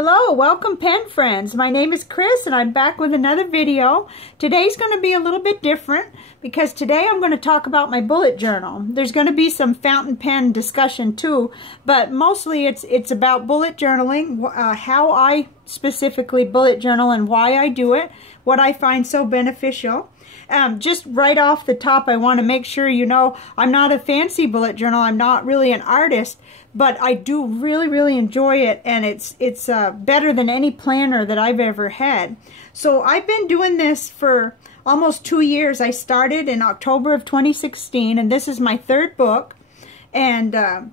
Hello, welcome pen friends. My name is Chris and I'm back with another video. Today's going to be a little bit different because today I'm going to talk about my bullet journal. There's going to be some fountain pen discussion too, but mostly it's about bullet journaling, how I specifically bullet journal and why I do it, what I find so beneficial. Just right off the top, I want to make sure you know I'm not a fancy bullet journal. I'm not really an artist, but I do really enjoy it, and it's better than any planner that I've ever had. So I've been doing this for almost 2 years. I started in October of 2016, and this is my third book. And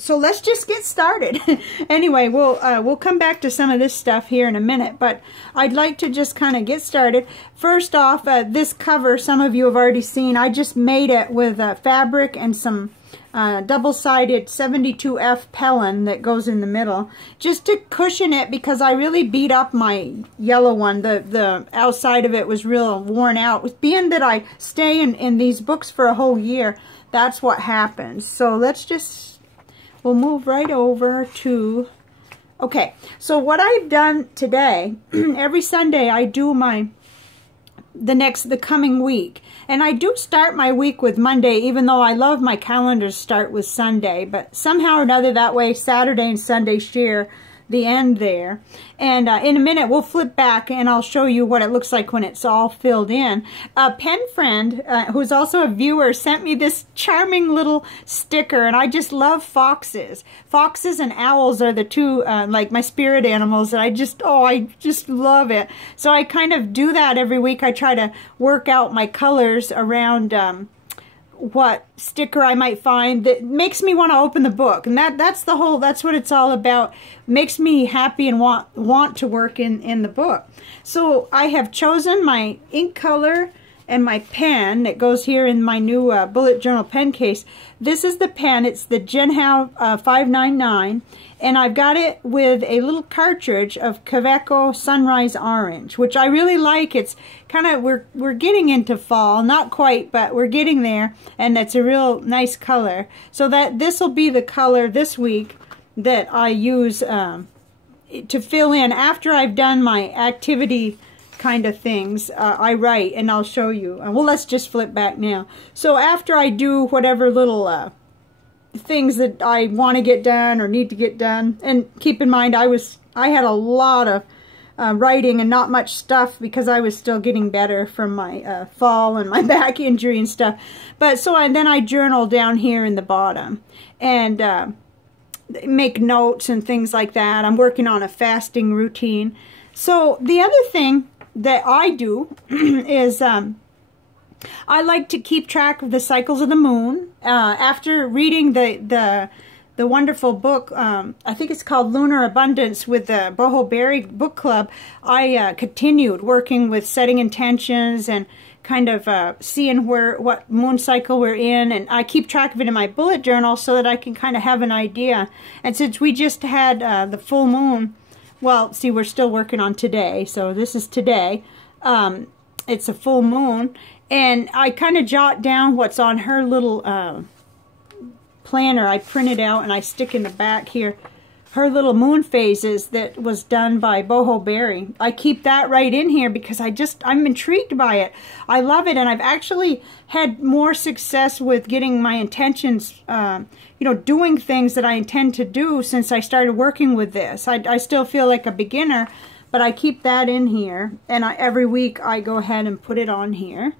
so let's just get started. Anyway, we'll come back to some of this stuff here in a minute, but I'd like to just kind of get started. First off, this cover, some of you have already seen. I just made it with fabric and some double-sided 72F Pellin that goes in the middle, just to cushion it because I really beat up my yellow one. The outside of it was real worn out. With being that I stay in these books for a whole year, that's what happens. So let's just... we'll move right over to, okay, so what I've done today, every Sunday I do the coming week. And I do start my week with Monday, even though I love my calendars start with Sunday. But somehow or another, that way Saturday and Sunday share the end there. And in a minute we'll flip back and I'll show you what it looks like when it's all filled in. A pen friend who's also a viewer sent me this charming little sticker, and I just love foxes. Foxes and owls are the two like my spirit animals, and I just love it. So I kind of do that every week. I try to work out my colors around what sticker I might find that makes me want to open the book, and that's what it's all about. Makes me happy and want to work in the book. So I have chosen my ink color and my pen that goes here in my new bullet journal pen case. This is the pen. It's the Genhao 599, and I've got it with a little cartridge of Kaweco Sunrise Orange, which I really like. It's kind of, we're getting into fall, not quite, but we're getting there, and it's a real nice color. So that this will be the color this week that I use to fill in after I've done my activity kind of things. I write, and I'll show you. Well, let's just flip back now. So after I do whatever little things that I want to get done or need to get done, and keep in mind I had a lot of writing and not much stuff because I was still getting better from my fall and my back injury and stuff. But so then I journal down here in the bottom and make notes and things like that. I'm working on a fasting routine. So the other thing that I do is I like to keep track of the cycles of the moon. After reading the wonderful book, I think it's called Lunar Abundance with the Boho Berry book club, I continued working with setting intentions and kind of seeing what moon cycle we're in, and I keep track of it in my bullet journal so that I can kind of have an idea. And since we just had the full moon, well, see, we're still working on today, so this is today. It's a full moon, and I kind of jot down what's on her little planner. I print it out and I stick in the back here her little moon phases that was done by Boho Berry. I keep that right in here because I'm intrigued by it. I love it, and I've actually had more success with getting my intentions, you know, doing things that I intend to do since I started working with this. I still feel like a beginner, but I keep that in here, and every week I go ahead and put it on here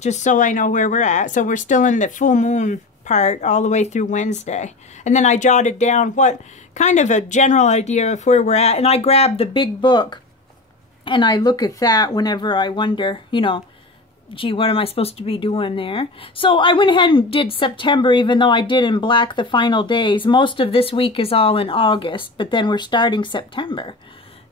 just so I know where we're at. So we're still in the full moon part all the way through Wednesday. And then I jotted down what kind of a general idea of where we're at, and I grab the big book and I look at that whenever I wonder, you know, gee, what am I supposed to be doing there? So I went ahead and did September, even though I did in black the final days. Most of this week is all in August, but then we're starting September.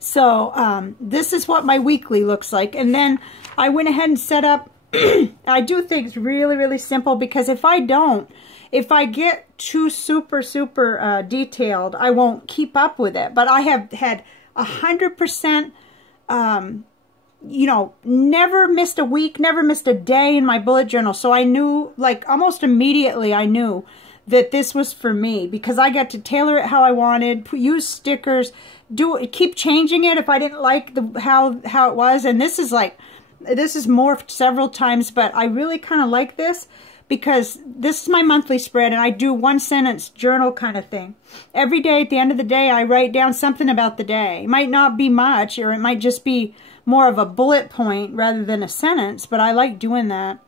So this is what my weekly looks like. And then I went ahead and set up, I do things really simple, because if I get too super detailed, I won't keep up with it. But I have had 100%, you know, never missed a week, never missed a day in my bullet journal. So I knew, like almost immediately I knew that this was for me, because I got to tailor it how I wanted, use stickers, keep changing it if I didn't like how it was. And this is morphed several times, but I really kind of like this because this is my monthly spread, and I do 1-sentence journal kind of thing. Every day at the end of the day, I write down something about the day. It might not be much, or it might just be more of a bullet point rather than a sentence, but I like doing that.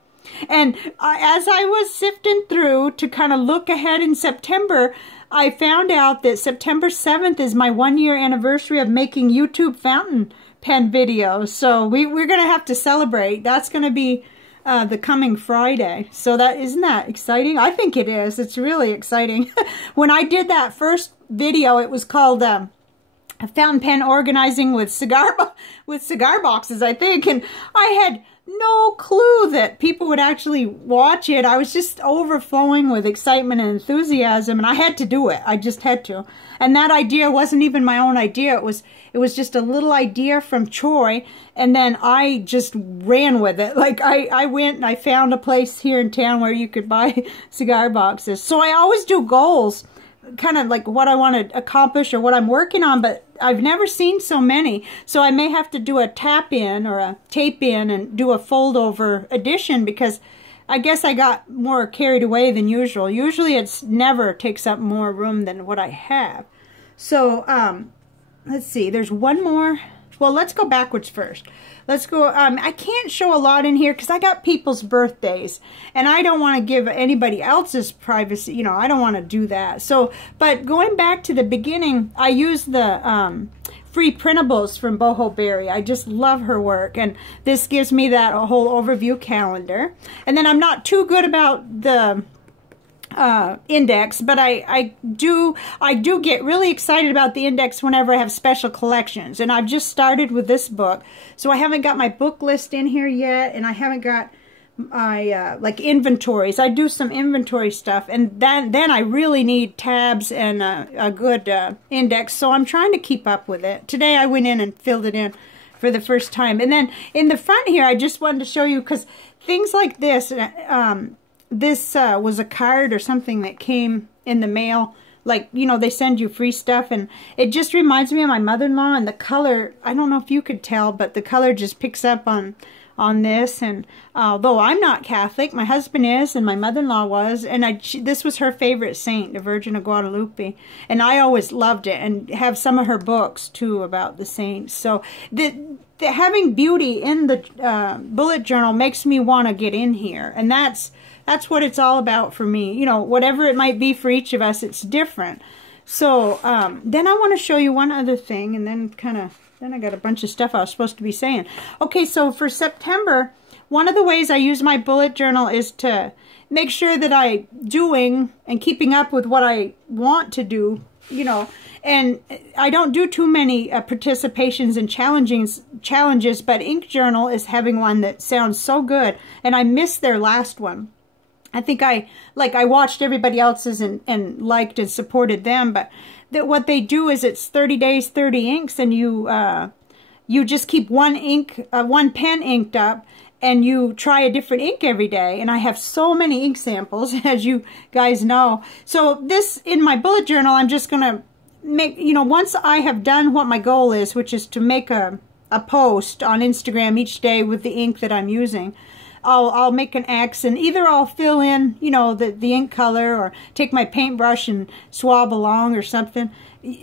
And as I was sifting through to kind of look ahead in September, I found out that September 7th is my 1-year anniversary of making YouTube fountain pen videos. So we're going to have to celebrate. That's going to be the coming Friday. So isn't that exciting? I think it is. It's really exciting. When I did that first video, it was called fountain pen organizing with cigar boxes, I think. And I had no clue that people would actually watch it. I was just overflowing with excitement and enthusiasm, and I had to do it. I just had to. And that idea wasn't even my own idea. It was just a little idea from Troy, and then I just ran with it. Like I went and I found a place here in town where you could buy cigar boxes. So I always do goals, kind of like what I want to accomplish or what I'm working on, but I've never seen so many. So I may have to do a tap in or a tape in and do a fold over edition, because I guess I got more carried away than usual. Usually it's never takes up more room than what I have. So let's see, there's one more. Well, let's go backwards first. Let's go, I can't show a lot in here because I got people's birthdays, and I don't want to give anybody else's privacy, you know, I don't want to do that. So, but going back to the beginning, I used the free printables from Boho Berry. I just love her work, and this gives me that whole overview calendar. And then I'm not too good about the index, but I do get really excited about the index whenever I have special collections, and I've just started with this book, so I haven't got my book list in here yet, and I haven't got my like inventories. I do some inventory stuff, and then I really need tabs and a good index, so I'm trying to keep up with it. Today I went in and filled it in for the first time. And then in the front here, I just wanted to show you, because things like this, this was a card or something that came in the mail. Like, you know, they send you free stuff, and it just reminds me of my mother-in-law, and the color, I don't know if you could tell, but the color just picks up on this. And although I'm not Catholic, my husband is, and my mother-in-law was, and this was her favorite saint, the Virgin of Guadalupe, and I always loved it, and have some of her books too about the saints. So having beauty in the bullet journal makes me want to get in here, and that's what it's all about for me. You know, whatever it might be for each of us, it's different. So then I want to show you one other thing, and then I got a bunch of stuff I was supposed to be saying. Okay, so for September, one of the ways I use my bullet journal is to make sure that I'm doing and keeping up with what I want to do, you know. And I don't do too many participations and challenges, but Ink Journal is having one that sounds so good, and I missed their last one. I think I watched everybody else's and liked and supported them, but what they do is it's 30 days, 30 inks, and you just keep one pen inked up, and you try a different ink every day. And I have so many ink samples, as you guys know. So this, in my bullet journal, I'm just going to make, you know, once I have done what my goal is, which is to make a post on Instagram each day with the ink that I'm using, I'll make an X, and either I'll fill in, you know, the ink color, or take my paintbrush and swab along or something,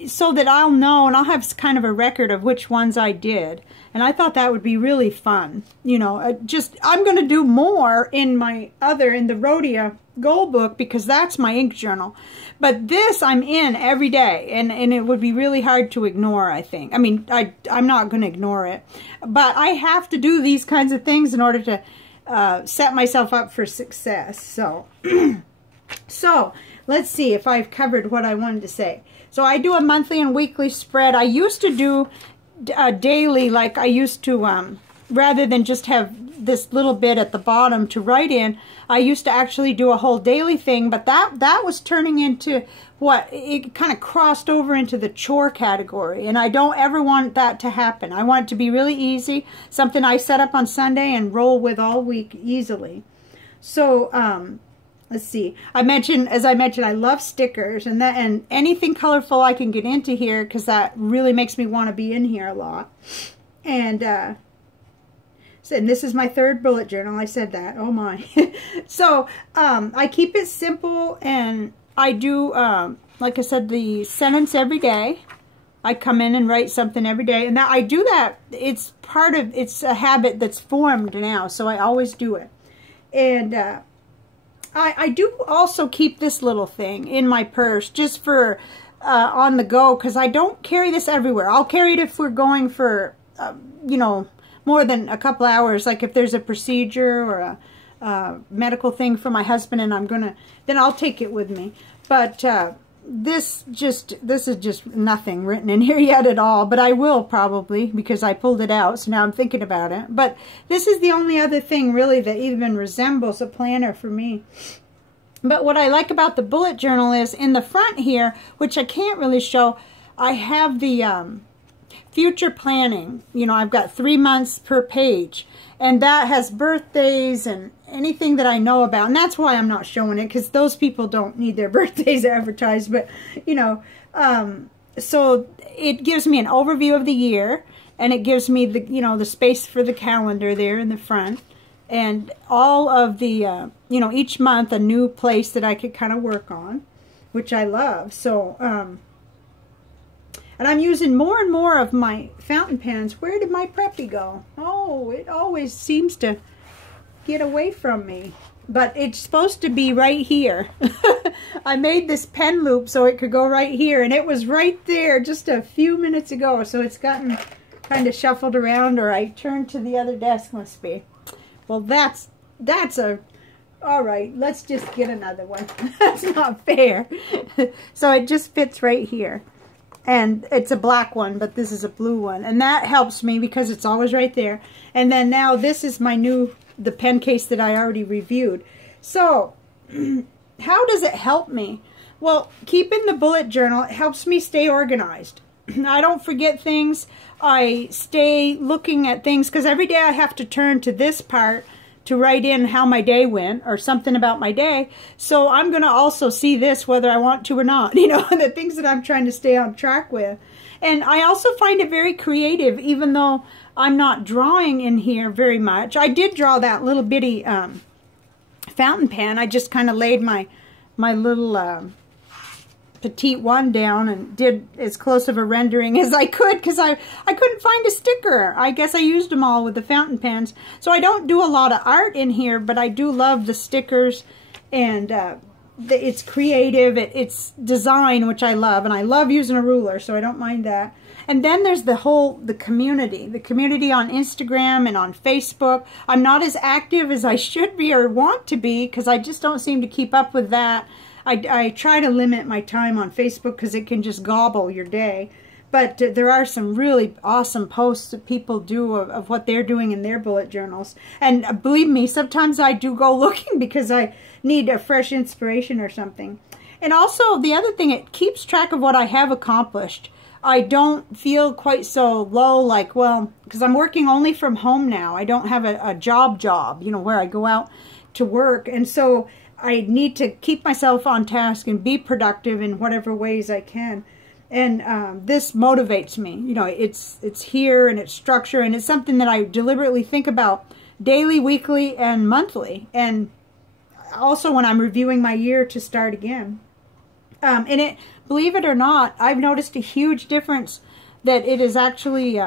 so that I'll know, and I'll have kind of a record of which ones I did. And I thought that would be really fun. You know, I'm going to do more in the Rhodia goal book, because that's my ink journal. But this I'm in every day, and it would be really hard to ignore, I think. I mean, I'm not going to ignore it, but I have to do these kinds of things in order to set myself up for success. So, so let's see if I've covered what I wanted to say. So I do a monthly and weekly spread. I used to do daily, like I used to, rather than just have this little bit at the bottom to write in, I used to actually do a whole daily thing, but that was turning into it kind of crossed over into the chore category, and I don't ever want that to happen. I want it to be really easy, something I set up on Sunday and roll with all week easily. So let's see. As I mentioned, I love stickers, and anything colorful I can get into here, because that really makes me want to be in here a lot. And and this is my third bullet journal. I said that. Oh my. So I keep it simple, and I do, like I said, the sentence every day. I come in and write something every day, and that I do that. It's a habit that's formed now, so I always do it. And I do also keep this little thing in my purse just for on the go, because I don't carry this everywhere. I'll carry it if we're going for, you know, more than a couple hours, like if there's a procedure or a medical thing for my husband, and then I'll take it with me. But this is just nothing written in here yet at all, but I will probably, because I pulled it out, so now I'm thinking about it. But this is the only other thing really that even resembles a planner for me. But what I like about the bullet journal is in the front here, which I can't really show, I have the future planning. You know, I've got 3 months per page, and that has birthdays and anything that I know about. And that's why I'm not showing it, because those people don't need their birthdays advertised. But, you know, so it gives me an overview of the year, and it gives me the, you know, the space for the calendar there in the front, and all of the, you know, each month a new place that I could kind of work on, which I love. So, and I'm using more and more of my fountain pens. Where did my Preppy go? Oh, it always seems to get away from me. But it's supposed to be right here. I made this pen loop so it could go right here, and it was right there just a few minutes ago. So it's gotten kind of shuffled around, or I turned to the other desk, must be. Well, that's all right, let's just get another one. That's not fair. So it just fits right here. And it's a black one, but this is a blue one. And that helps me because it's always right there. And then now this is my the pen case that I already reviewed. So, how does it help me? Well, keeping the bullet journal, it helps me stay organized. I don't forget things. I stay looking at things, because every day I have to turn to this part to write in how my day went or something about my day. So I'm going to also see this whether I want to or not, you know, the things that I'm trying to stay on track with. And I also find it very creative, even though I'm not drawing in here very much. I did draw that little bitty fountain pen. I just kind of laid my little petite one down and did as close of a rendering as I could, because I couldn't find a sticker. I guess I used them all with the fountain pens. So I don't do a lot of art in here, but I do love the stickers, and it's creative, it's design, which I love, and I love using a ruler, so I don't mind that. And then there's the community on Instagram and on Facebook. I'm not as active as I should be or want to be, because I just don't seem to keep up with that. I try to limit my time on Facebook because it can just gobble your day. But there are some really awesome posts that people do of what they're doing in their bullet journals. And believe me, sometimes I do go looking because I need a fresh inspiration or something. And also, the other thing, it keeps track of what I have accomplished. I don't feel quite so low, like, well, because I'm working only from home now. I don't have a job, you know, where I go out to work. And so I need to keep myself on task and be productive in whatever ways I can. And this motivates me. You know, it's here, and it's structure, and it's something that I deliberately think about daily, weekly, and monthly. And also when I'm reviewing my year to start again. And it, believe it or not, I've noticed a huge difference that it has actually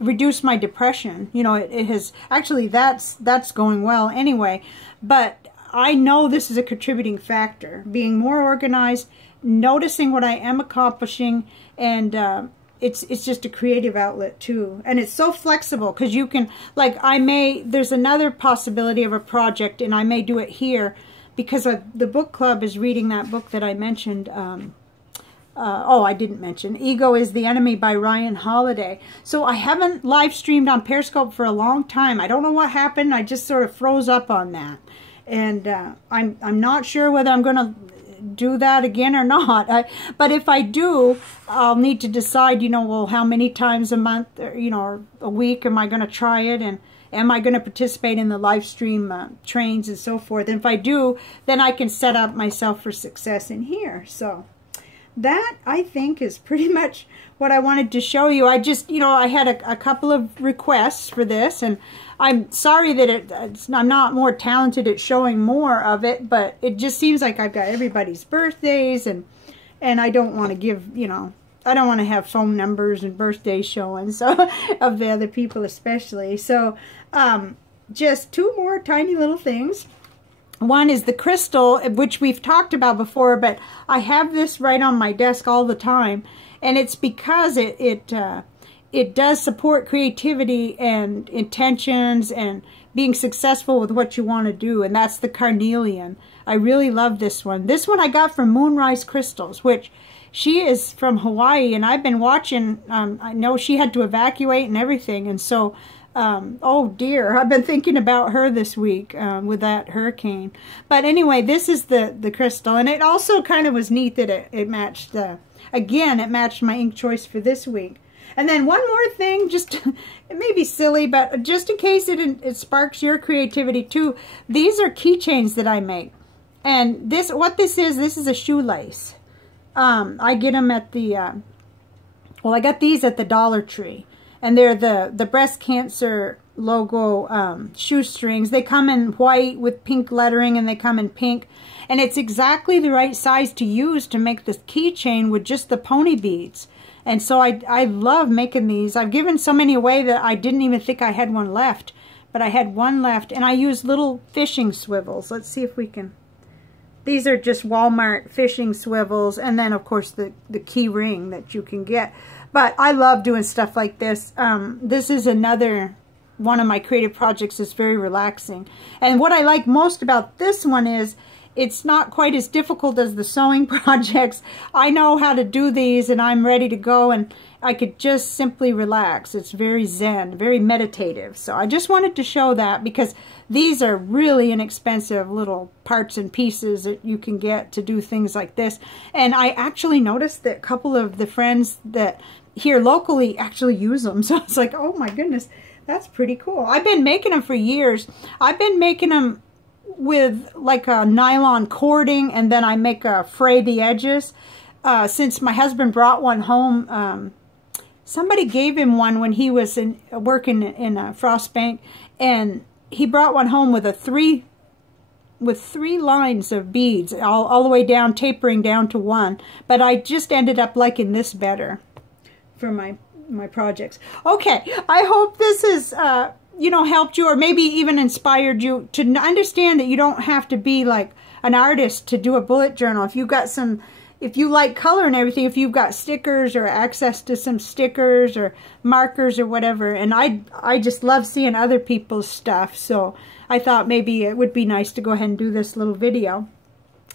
reduced my depression. You know, it has actually, that's going well anyway. But I know this is a contributing factor. Being more organized, noticing what I am accomplishing, and it's just a creative outlet too. And it's so flexible, because you can, like, there's another possibility of a project, and I may do it here, because the book club is reading that book that I mentioned. I didn't mention Ego is the Enemy by Ryan Holiday. So I haven't live streamed on Periscope for a long time. I don't know what happened. I just sort of froze up on that. And I'm not sure whether I'm going to do that again or not. But if I do, I'll need to decide, you know, well, how many times a month, or, you know, or a week am I going to try it? am I going to participate in the live stream trains and so forth? And if I do, then I can set up myself for success in here. So that, I think, is pretty much what I wanted to show you. I just, you know, I had a couple of requests for this, and I'm sorry that I'm not more talented at showing more of it, but it just seems like I've got everybody's birthdays, and I don't want to give, you know, I don't want to have phone numbers and birthdays showing, so of the other people especially. So just two more tiny little things. One is the crystal, which we've talked about before, but I have this right on my desk all the time, and it's because it does support creativity and intentions and being successful with what you want to do, and that's the carnelian. I really love this one. This one I got from Moonrise Crystals, which she is from Hawaii, and I've been watching. I know she had to evacuate and everything, and so oh dear, I've been thinking about her this week with that hurricane. But anyway, this is the crystal, and it also kind of was neat that it matched again, it matched my ink choice for this week. And then one more thing, just it may be silly, but just in case it sparks your creativity too. These are keychains that I make, and what this is a shoelace. I get them at the well, I got these at the Dollar Tree. And they're the breast cancer logo shoestrings. They come in white with pink lettering, and they come in pink. And it's exactly the right size to use to make this keychain with just the pony beads. And so I love making these. I've given so many away that I didn't even think I had one left. But I had one left. And I use little fishing swivels. Let's see if we can. These are just Walmart fishing swivels. And then, of course, the key ring that you can get. But I love doing stuff like this. This is another one of my creative projects that's very relaxing. And what I like most about this one is it's not quite as difficult as the sewing projects. I know how to do these, and I'm ready to go, and I could just simply relax. It's very zen, very meditative. So I just wanted to show that because these are really inexpensive little parts and pieces that you can get to do things like this. And I actually noticed that a couple of the friends that here locally actually use them. So it's like, oh my goodness, that's pretty cool. I've been making them for years. I've been making them with like a nylon cording, and then I fray the edges. Since my husband brought one home, somebody gave him one when he was working in a frost bank, and he brought one home with three lines of beads all the way down, tapering down to one. But I just ended up liking this better for my projects. Okay, I hope this has you know, helped you, or maybe even inspired you to understand that you don't have to be like an artist to do a bullet journal. If you've got some, if you like color and everything, if you've got stickers or access to some stickers or markers or whatever. And I just love seeing other people's stuff, so I thought maybe it would be nice to go ahead and do this little video.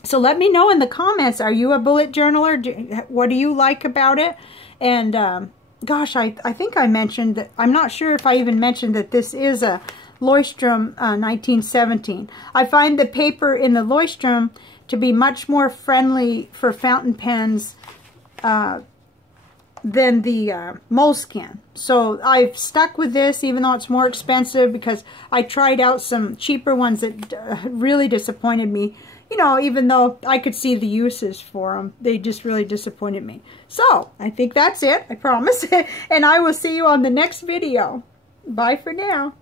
So let me know in the comments, are you a bullet journaler? What do you like about it? And gosh, I think I mentioned that, I'm not sure if I even mentioned that this is a Leuchtturm 1917. I find the paper in the Leuchtturm to be much more friendly for fountain pens than the Moleskine. So I've stuck with this, even though it's more expensive, because I tried out some cheaper ones that really disappointed me. You know, even though I could see the uses for them, they just really disappointed me. So, I think that's it, I promise. And I will see you on the next video. Bye for now.